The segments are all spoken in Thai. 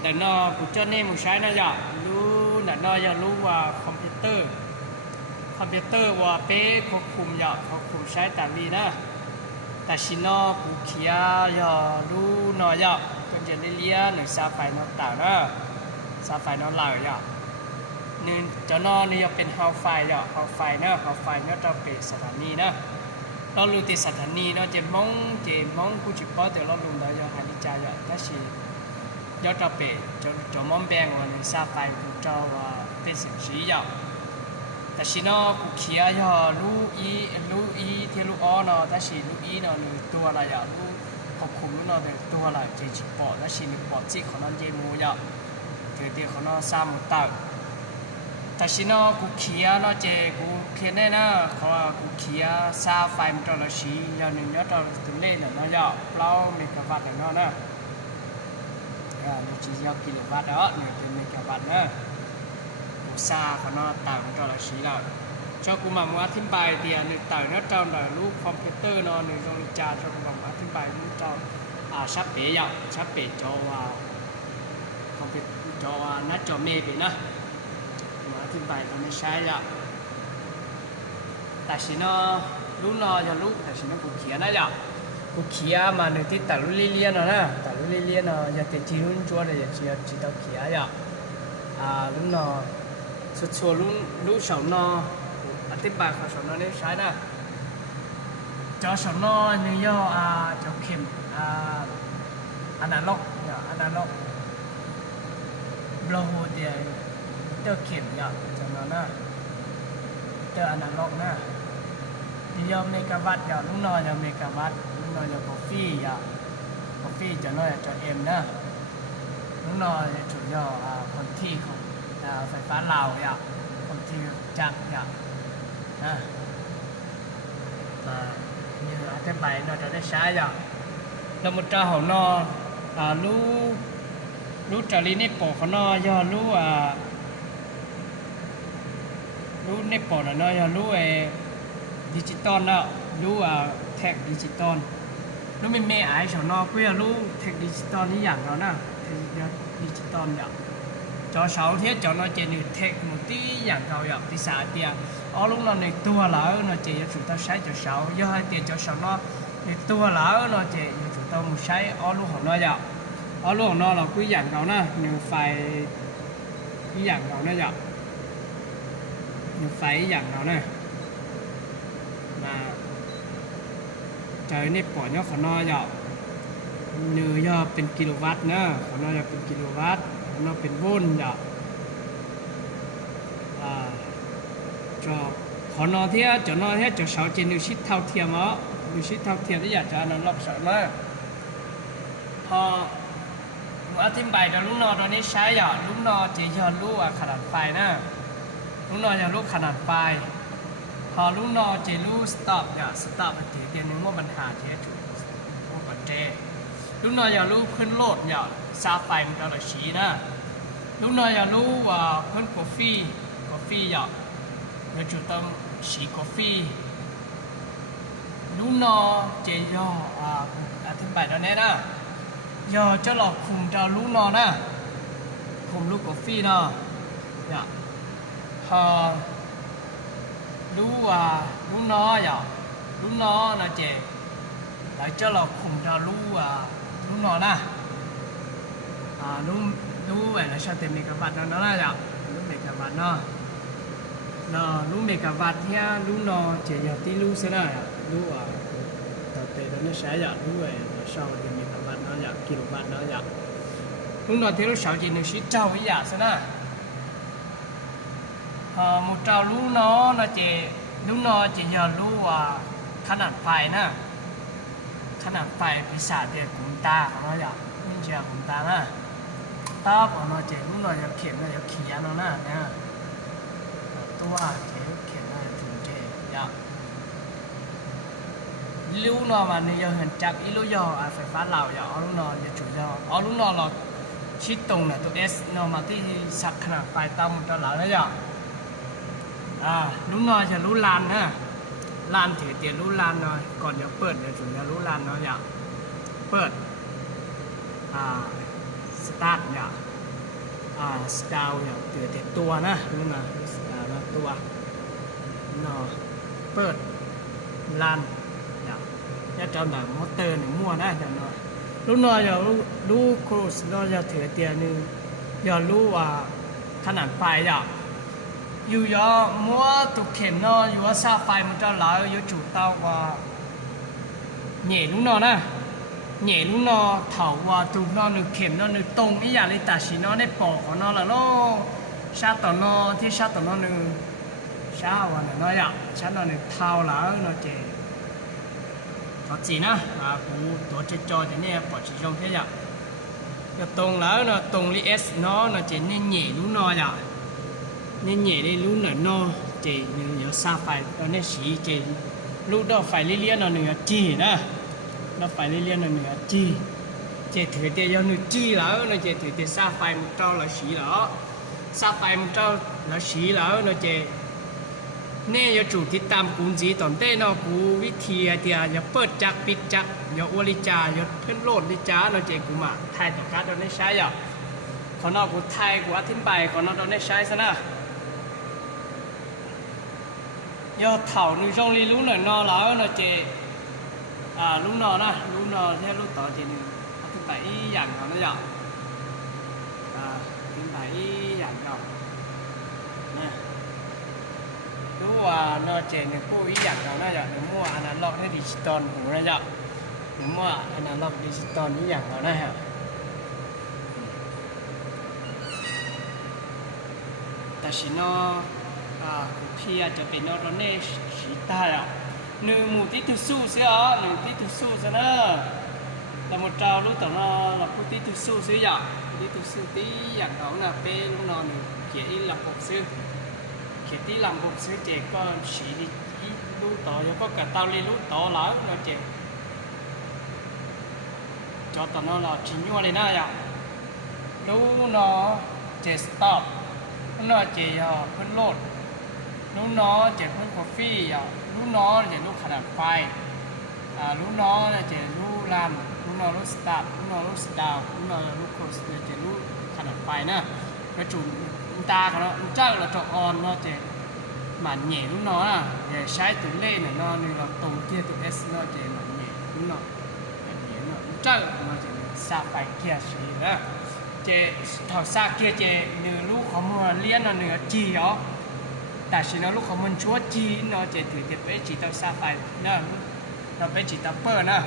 แต่นอกูเจ้านี่มึงใช้นะอย่ารู้แต่นออย่ารู้ว่าคอมพิวเตอร์ว่าเป๊ะควบคุมอย่าควบคุมใช้แต่วีนะแต่ชินอกูเขียอย่ารู้นออย่าก็จะเลี้ยหนึ่งซาไฟนอต่างนะซาไฟนอเหล่าอย่าหนึ่งจะนอนี่จะเป็นเฮาไฟอย่าเฮาไฟนะเฮาไฟเนี่ยจะเป็นสถานีนะเรารู้ที่สถานีเนาะจะมองกูจะป้อเดี๋ยวเรารู้ได้อย่าหันใจอย่าถ้าชีย้อนจะเป็นจะมองแบงว่าหนึ่งซาไฟกูเจ้าว่าเป็นสิ่งชี้อย่าแต่ชินอกูเขียย่อรู้อีเทลูอ้อเนาะถ้าชีรู้อีเนาะหนึ่งตัวอะไรอย่ารู้ควบคุมเนาะเป็นตัวอะไรจะจิปอถ้าชีหนึ่งปอจิของนั้นเจมูอย่าเดี๋ยวของนั้นซ้ำตักแต่ชินอกูเขียเนาะเจกูเขียแน่นะเขาว่ากูเขียซาไฟมันตัวละชีอย่างหนึ่งย้อนตัวถึงเล่นเนาะย่าเปล่าเมกะวัตต์เนาะนะนี่จีย่อกิโลวัตต์เนาะหนึ่งเป็นเมกะวัตต์นะซาเขาเนาะต่างตัวละชีเราชอบกูมาอธิบายเดียวหนึ่งต่างเนาะเจ้าหน่อยรูปคอมพิวเตอร์เนาะหนึ่งตรงจาชอบกูมาอธิบายรูปเจ้าชับเป๋ยาวชับเป๋จอว่าคอมพิวเตอร์จอว่านัดจอเมย์ไปนะมาอธิบายตรงนี้ใช้ยาวแต่สิเนาะรูปเนาะจะรูปแต่สิเนาะกูเขียนนะยาวกูเขียนมาหนึ่งที่แต่รูปเลี้ยนเนาะนะแต่รูปเลี้ยนเนาะจะติดจีรุ่นจั่วเลยจะจีต้องเขียนยาวรูปเนาะสุดโชว์รู้สองนออธิบายของสองนอนี่ใช้นะจอสองนอนี่ย่อจอเข็มอนาล็อกเนี่ยอนาล็อกบลูทูธเดียวเตอร์เข็มเนี่ยจอนอนะเตอร์อนาล็อกนะนี่ย่อเมกะวัตต์เนี่ยลูกนอจะเมกะวัตต์ลูกนอจะกาแฟเนี่ยกาแฟจะน้อยจะเอ็มนะลูกนอจะจุดย่อคนที่ของไฟฟ้าลาวอย่าคนที่จักอย่านะnhư ở cái bài nó trở nên sai rồi là một trò hậu nó lú trở lý nếp bộ của nó do lú nếp bộ là nó do lú digital đó lú tech digital nó mình mê ái cho nó quý là lú tech digital như dạng đó nè digital vậy cho sáu thiết cho nó trên được thẹt một tí dạng cầu dọc tí xả tiền ở lúc nó này tua lỡ nó chỉ cho chúng ta sai cho sáu do hai tiền cho sáu nó này tua lỡ nó chỉ cho chúng ta một sai ở lúc họ nó dọc ở lúc nó là quý dạng cầu nè nhưng phải quý dạng cầu nó dọc nhưng phải dạng cầu nè là trời này bỏ nhóc họ nó dọc như doเป็นกิโลวัตต์นะเขาnóจะเป็นกิโลวัตต์nóเป็นโวลต์จ้ะจอขอนอเทียจอนอเทียจอเสาเจนดูชิดเท่าเทียมอ่ะดูชิดเท่าเทียมที่อยากจะนอนรอบสองมากพออธิบายแต่ลูกนอตอนนี้ใช้หยอดลูกนอจะย้อนลูกขนาดไฟนะลูกนอจะลูกขนาดไฟพอลูกนอจะลูกสต็อปเนี่ยสต็อปมันถือเตียนนึงว่าปัญหาเทียจุดว่าปัจเจลูกนอจะลูกขึ้นโหลดเนี่ยซาไฟมันจะชี้นะลูกน้อยอยากรู้ว่าเพื่อนกาแฟอยากเราจุดต้องสีกาแฟลูกน้อยเจียอธิบายตอนนี้นะยอจะหลอกคุมเจ้าลูกน้อยนะคุมลูกกาแฟนะอยากพอรู้ว่าลูกน้อยอยากลูกน้อยนะเจีแล้วจะหลอกคุมเจ้าลูกน้อยนะlúc vậy là sao tìm mega watt nó là gì lúc mega watt nó lúc mega watt nha lúc nó chỉ giờ tí lúc sẽ là lúc đầu tiên nó sẽ giờ lúc vậy là sau tìm mega watt nó giờ kilowatt nó giờ lúc nó thì lúc sau chỉ nó sẽ trâu với giờ sẽ là một trâu lúc nó chỉ giờ lúcขนาดไฟนะขนาดไฟพิศาจเด็กขุมตาของเราอย่างนี่เชียขุมตานะตาของเราเจ๋งเราจะเขียนเราจะเขียนเราหน้าเนี่ยตัวเจ๋งเขียนเราจะถึงเจ๋งอย่างลูกนอมันเนี่ยเห็นจักอีลูกยอไฟฟ้าเราอย่างลูกนอจะจุดยอลูกนอเราชิดตรงเนี่ยตัว S นอมาที่สักขนาดไฟตามตัวหลังนะอย่างลูกนอจะรู้ลานนะลานถือเตียนรู้ลานหน่อยก่อนจะเปิดเดี๋ยวจุดจะรู้ลานเนาะอย่างเปิดสตาร์ทเนี่ย สตาร์อย่างเตือนตัวนะนี่นะสตาร์นะตัวนอเปิดลันอย่างนี้เจ้าหนังมอเตอร์หนึ่งมั่วนะอย่างนอลูกนออย่ารู้ครูสนออย่าถือเตียนึงอย่ารู้ว่าขนาดไฟอย่างอยู่ย่อมัวตุกเข็มนออยู่ว่าซาไฟมันจะหลายอยู่จุดเตาว่าเหน่ลูกนอนะเหน่ลูกนอเถาว่าตุกนอหนึ่งเข็มนอหนึ่งตรงอีอย่างเลยแต่สีนอในปอกของนอละโลชาต่อนอที่ชาต่อนอหนึ่งชาวันนออย่างชานอหนึ่งเท่าหลายนอเจต่อจีนะกูตัวจะจอจะเนี่ยปอดจีจงแค่อย่างจะตรงแล้วนอตรงลีเอสนอเจเนี่ยเหน่ลูกนออย่างnên nhảy đi lúc nở no chỉ nhớ xa phải nên xí chỉ lúc đó phải liên nó nửa chi đó nó phải liên nó nửa chi chỉ thử tiền do nửa chi là nó chỉ thử tiền xa phải một trâu là xí đó xa phải một trâu là xí là nó chỉ nên do chủ tiết tam cũng gì tổn tệ nó cũngวิธีthì doเปิด จัก ปิด จัก do อลิจา do เพิ่นโหลดลิจาnó chỉ cũng mà thayต่อการเราได้ใช้อ่ะเขานอกกูไทยกูอธิบายเขานอกเราได้ใช้ซะนะdo thảo nữ trong ly lú nở no lá nó chè lú no na lú no theo lú tỏ chè nữ thứ bảy dạng nó dạo thứ bảy dạng nào nè lú nó chè nữ cô ý dạng nào nó dạo nữ mua analog hay digital của nó dạo nữ mua analog digital ý dạng nào nó hảแต่สิเนาะพี่อาจจะเป็นนอร์เนชชีตาอ่ะหนึ่งหมู่ที่ตุสู้เสียหนึ่งที่ตุสู้ซะนะเราหมดเจ้ารู้แต่เราพูดที่ตุสู้ซื้ออย่างที่ตุสู้ที่อย่างเขาน่ะเป็นลูกนอนหนึ่งเขียนที่หลังผมซื้อเขียนที่หลังผมซื้อเจ๊ก็สีที่รู้ต่อแล้วก็กระเตาเลยรู้ต่อแล้วเราเจ๊จอตอนนั้นเราชิ้นยัวเลยนะอย่างรู้นอเจ๊สต็อปนอเจ๊ยอเพิ่นโหลดลูกน้อเจ็ดลูกกาแฟอ่ะลูกน้อเจ็ดลูกขนาดไฟลูกน้อเจ็ดลูกลำลูกน้อลูกสตาร์ลูกน้อลูกสตาร์ลูกน้อลูกโคสเจ็ดลูกขนาดไฟนะกระจุนตาเขาเนาะเจ้าเราจะออนเนาะเจ็ดหมันเหน่ลูกน้อน่ะอย่าใช้ตัวเล่นเนาะนี่เราตรงเกียร์ตัวเอสเนาะเจ็ดหมันเหน่ลูกน้อเหน่เนาะเจ้ามาเจ็ดซาไฟเกียร์สีนะเจ็ดถอดซาเกียร์เจ็ดเนื้อลูกของมันเลี้ยนเนาะเนื้อจีเหรอแต่สินะลูกของมันชัวจีนเนาะจะถือจะไปจีตาซาไฟนะเราไปจีตาเปอร์นะ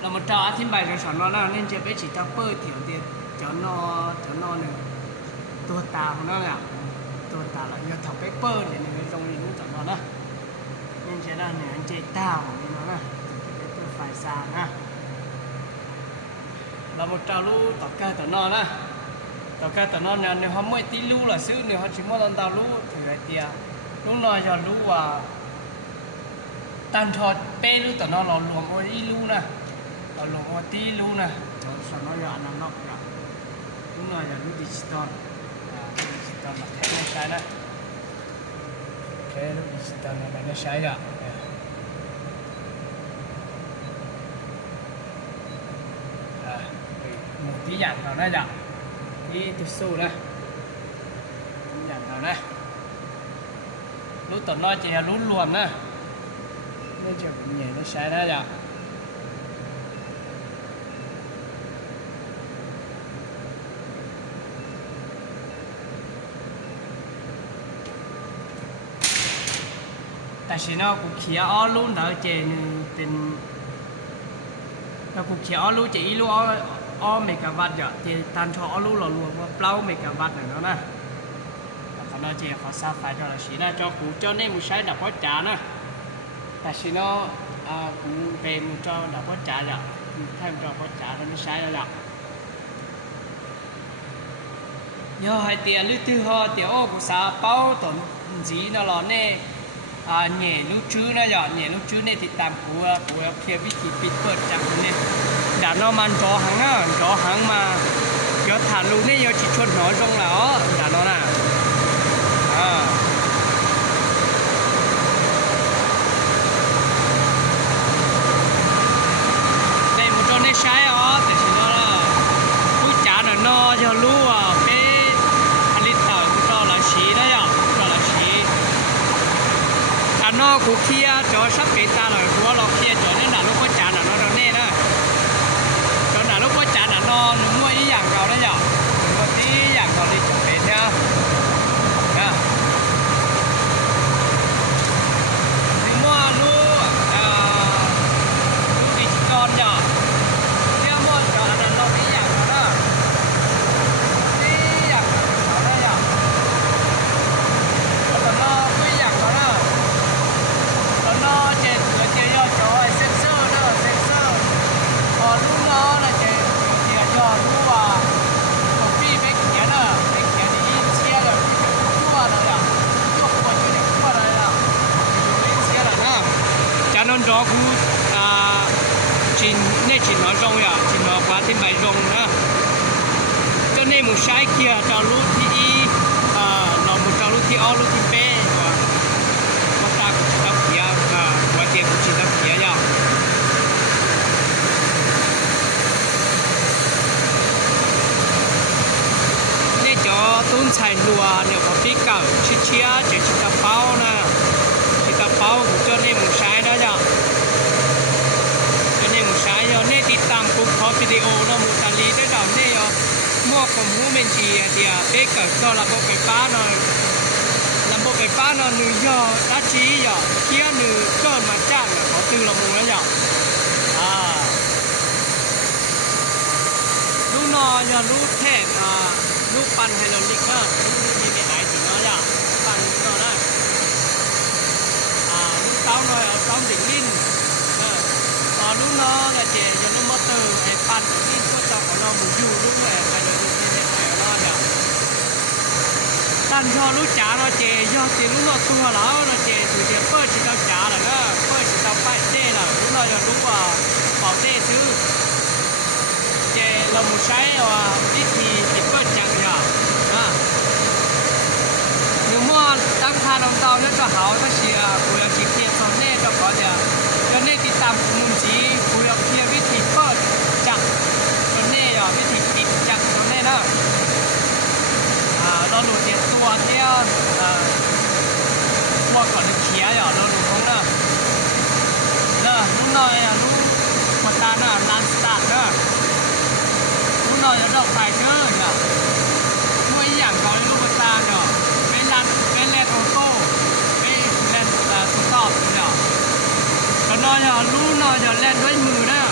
เรามาต่ออธิบายจะสอนว่าเราเล่นจะไปจีตาเปอร์เถี่ยวเดียวจะนอหนึ่งตัวตาของเราเนี่ยตัวตาเราจะถักไปเปอร์เนี่ยในตรงนี้นู้นจะนอนะเล่นจะได้เนี่ยเจต้าของนี่นะไปเปอร์ไฟซานะเรามาต่อลูกต่อแก่ต่อนอนะต่อการแต่นอนเนี่ยเขาไม่ตีรู้หรอซื้อเนี่ยเขาชิมว่าตอนตารู้ถือไอเดียรู้นอนจะรู้ว่าตันทอดเป้รู้แต่นอนเราหลวมว่าตีรู้นะเราหลวมว่าตีรู้นะจะสอนเราอย่างนั้นนอกจากรู้นอนจะรู้ดิจิตอลมาแค่ไม่ใช่นะแค่รู้ดิจิตอลเนี่ยไม่ใช่อ่ะหมู่ที่อย่างเราน่าจะที่ตุสู้นะอย่างเรานะรู้ต่อน้อยจะรู้รวมนะไม่จะเป็นใหญ่ไม่ใช่นะอย่างแต่สินะกูเขียอ้อรู้เดาเจนเป็นแล้วกูเขียอ้อรู้จะอีรู้อ้อเมกะวัตต์อ่ะที่ตันชออ้อรู้หล่อรวมว่าเปล่าเมกะวัตต์เนาะนะเขาเนาะเจเขาซาไฟจอละสีนะจอกูเจ้าเนี่ยมึงใช้ดับพ่อจ๋านะแต่สินะกูเป็นมึงจอดับพ่อจ๋าอ่ะถ้ามึงจอพ่อจ๋าเราไม่ใช้แล้วอ่ะย่อให้เตียนลึกตื้อห่อเตียวกูซาเป้าตนสีนั่นหล่อเนี่ยnhẹ lúc chứ nó dọn nhẹ lúc chứ này thì tạm của kia vị tríปิดเปิดจังเนี่ยด่านnóมันจอหังนะจอหังมาเดี๋ยวฐานลูกนี่ยังจิชนหนอนตรงแล้วด่านnóน่ะđây một con này sai óแต่สิnó làผู้จ๋าหน่อยนอจะรู้อ่ะเป็น nó cũng kia cho sắp bị ta rồi của nó kia cho nên là lúc có trả là nó đâu nè đó cho là lúc có trả là nó mua ý dạng cầu đó nhở mua tí dạng cầu đi chụp hình nha thì mua luôn lúc đi con nhở kia mua cho là nó ý dạng cầu đó ý dạng cầu đó nhở còn nó ý dạng cầu đó nó chơi cho chỗ sensor đó sensor còn lúc nó là chơi cho lúc mà công ty bên kia đó bên kia thì in xe là lúc mà nó là lúc mà chơi được lúc mà nó là in xe là đó cho nên đó cũng chỉ nên chỉ nói rong ya chỉ nói quá thì mày rong đó cho nên một sai kia cho lúc thì nó một cho lúc thì o lúc thì b tiền cũng chỉ tập kia nhau nên cho tốn xài lúa nếu có biết cả chia chỉ tập bao nè chỉ tập bao cũng cho nên một sai đó nhở cho nên một sai rồi nênติดตามcũng có video nó một tài lý đó rồi nên muaของหูเป็นจีthì biết cả cho là một cái phá rồi làm bộ cái phá nó nửa giờ đã chỉ giờ kia nửa cơn mà chạm là có từ là mù đó nhở lúc nó giờ lúc thẹn lúc pan hay là lịch đó lúc như thế này thì nó nhở pan nó đó lúc tao nói ở trong đỉnh linh lúc nó là chỉ giờ lúc mất từ hay pan linh có cho nó mù dù lúc này hay là lúc như thế này nó nhở tan cho lúc trả nó chè do tiền lúc nó tua lão nó chè từ tiền bớt chỉ tao trả là nó bớt chỉ tao phải đê là lúc nó giờ lúc bảo đê chứ chè là một trái ít thì bớt chẳng nhở nếu mua tăng tha đồng tàu nó cho hảo nó chỉ của là chỉ tiền xong nè cho có gì cho nên thì tạm muốn chỉ của là kia biết thì bớt chẳng cho nên rồi biết thì ít chẳng cho nên đó nó lụt tiền tua theo mua còn được chia rồi nó lụt không nữa đó lúc này lúc mà ta nó lan start đó lúc này nó đọc bài chứ nhở mua ý dạng có lúc mà ta nhở cái lên ô tô cái lên là stop nhở còn nó nhở lúc nào nhở lên với mưa đó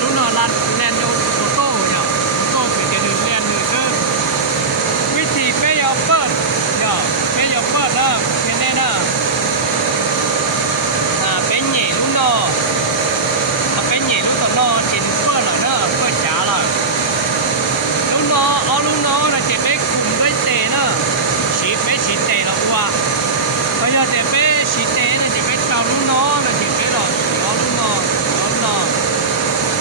lúc nào lên ô tô nhở ô tô thì cái đường lên nữa chứ thì bây giờ bớt giờ bây giờ bớt đó thế nên là bên nhẹ lúc nó bên nhẹ lúc nó chỉ bớt rồi đó bớt trả rồi lúc nó là chỉ bé cùng với tệ nữa chỉ tệ là qua bây giờ chỉ bé chỉ tệ là chỉ bé trâu lúc nó là chỉ bé rồi lúc nó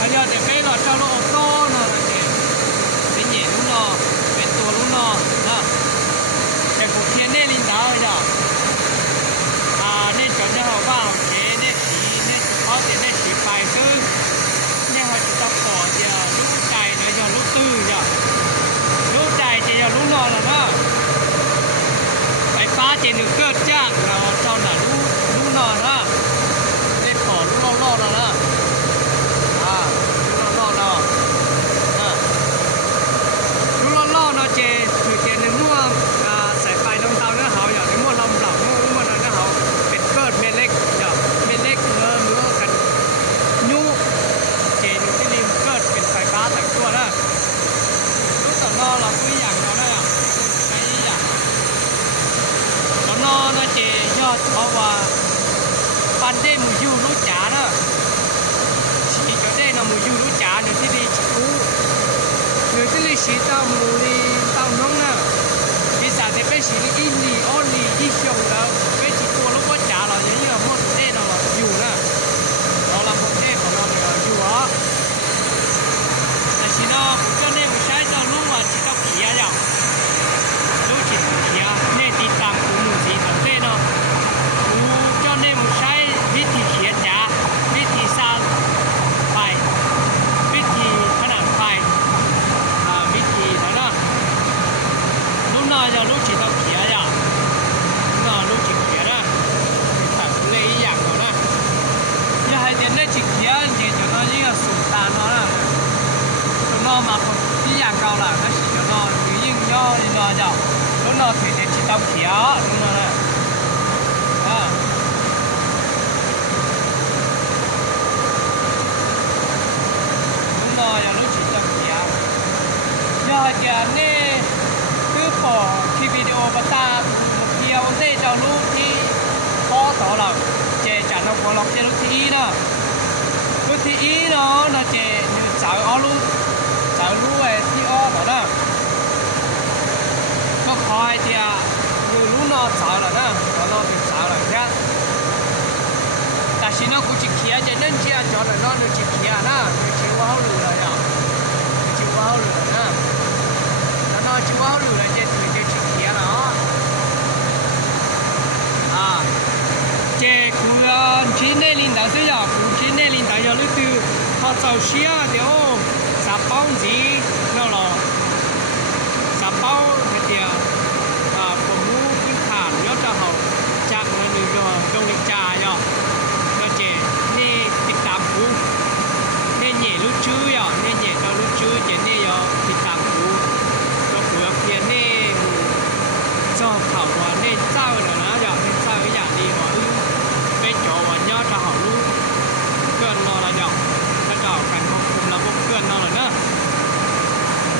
bây giờ chỉ bé là trâu ô tô nó là chỉ bên nhẹ lúc nó lúc nó đó cái cuộc chiến này linh đạo rồi đó nên cho nhau họ vào thế nên có thể nên chỉ phải cứ nhưng mà chúng ta bỏ giờ lúc chạy này giờ lúc tư giờ lúc chạy thì giờ lúc nọ là đó phải phá trên được cơ chắc là sau là lúc nọ đó nên bỏ lúc lo là đó lúc lo nó chê từ tiền để mua sải phải đồng tàu nó hảo giờ để mua lòng lỏng mua nó hảoเป็นเกิดเม็ดเล็กgiờเม็ดเล็กเนื้อกันยูเจนที่ริมเกิดเป็นไฟฟ้าแต่ตัวนะลูกต่อนอเราคุยอย่างเราได้ใช้อย่างต่อนอnóเจยอดเพราะว่าปันได้มือยูรู้จ๋าเนอะchỉ cho đây là một du lúa trả nữa thì đi chú người cái lịch sử tao mù đi tao nông nè thì sao thì bây giờ in đi on đi đi xong đó bây giờ tua lúc có trả là giống như là một đây là dù nè đó là một đây còn là dù đó là chỉ nó cho nên một sai cho lúc mà chỉ tao kia rồi lúc chỉ kia nên đi tạm của một gì thằng đây nó cho nên một sai biết thì kia trả biết thì sao phải biết thìขนาดไปวิธีแล้วเนาะ nó mà không đi dạng cao là nó chỉ cho nó tự nhiên do đi nó cho lúc nó thì chỉ tao kéo đúng không nè lúc nó là lúc chỉ tao kéo giờ giờ nè cứ bỏ khi video bắt ta kéo dễ cho lúc thì khó thở là chế chả nó có lọc chế lúc thì lúc thì nó chế như cháu ó lúc cháu lúc ấy thì ó đó nè có khỏi thì như lúc nó cháu là nè nó bị cháu là khác tại vì nó cũng chỉ kia cho nên chia cho nó chỉ kia nè nó chỉ vào lửa rồi nhá chỉ vào lửa nè nó chỉ vào lửa là chế chỉ kia nó chế cũng chỉ nên linh đạo thế nào cũng chỉ nên linh đạo cho lúc từ họ giàu xía thì ô xả bao gì nó là xả bao cái tiền của mu kinh khản nhớ cho họ chắc là được rồi trong lịch trà rồi nó chế nênติดตามกูnên nhẹ lúc chứ rồi nên nhẹ cho lúc chứ chế nên rồiติดตามกูก็กูเอาเพียนnên choเขาว่าnênเจ้าเดี๋ยวนะอยากnênเจ้าอย่างดีหมอไม่จ่อว่าย่อจะเขาลูกเกินนอนละหยอกถ้าเก่ากันควบคุมระบบเกินนอนละเนอะ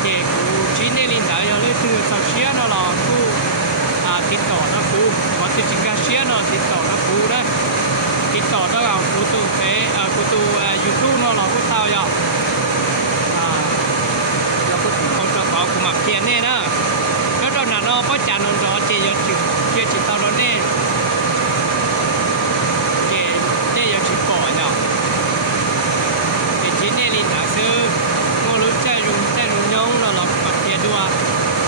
เด็กกูชิ้นในลินดาอย่าเลยคือสักเชียนนอนกูติดต่อนะกูว่าติดจิงกาเชียนติดต่อนะกูนะติดต่อต้องเอากูตูเฟกูตูยูทูบนอนกูเท่าหยอกแล้วกูเขาจะขอกูมาเพียนเนี่ยนะแล้วตอนนั้นเราก็จะนอนรอเจียจิเจียจิตตอนนี้เนี่ยยังชิบก่อนเนาะแต่ที่เนี่ยลินหาซื้อโมรู้ใจรุ่งยงเราลองกับเพียดัว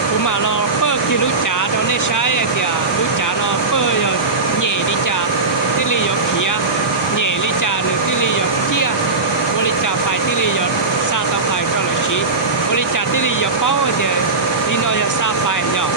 กูมาเราเปิดที่รู้จ่าตอนนี้ใช้เกี่ยรู้จ่าเราเปิดอย่างเหน่ดิจ่าที่ลียกเขียเหน่ดิจ่าหรือที่ลียกเกี้ยบริจ่าไปที่ลียกซาตาไปก็เลยชี้บริจ่าที่ลียกเป้าเดียที่น้อยจะซาไปเนาะ